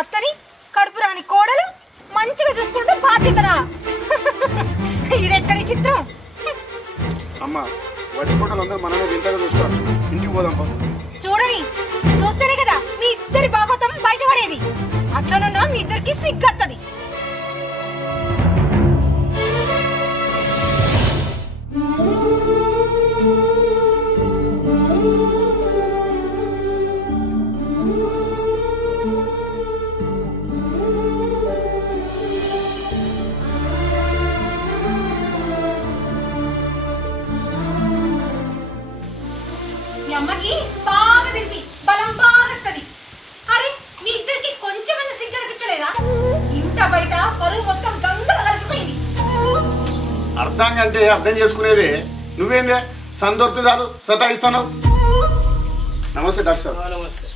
అత్తని కడుపు రాని కోడలు మంచిగా చూసుకుంటే బాధ్యతరా? ఇది ఎక్కడి చిత్రం? అమ్మ వడ్డీ కోటలు అందరూ మనమే వింతగా చూస్తాం. ఇంటికి పోదాం. చూడని చూస్తేనే కదా మీ ఇద్దరి భాగవతం బయటపడేది. అట్లనన్నా మీ ఇద్దరికి సిగ్గత్తది. మీ అమ్మకి బాగా తిరిగి బలం బాగా వస్తుంది. అరే మీ ఇద్దరికి కొంచెమైనా సిగ్గర పెట్టలేదా? ఇంట బయట పరువు మొత్తం గంగలు కలిసిపోయింది. అర్థం కంటే అర్థం చేసుకునేదే. నువ్వేందే సందొరుతు చాలు సతాయిస్తున్నావు. నమస్తే డాక్టర్. నమస్తే.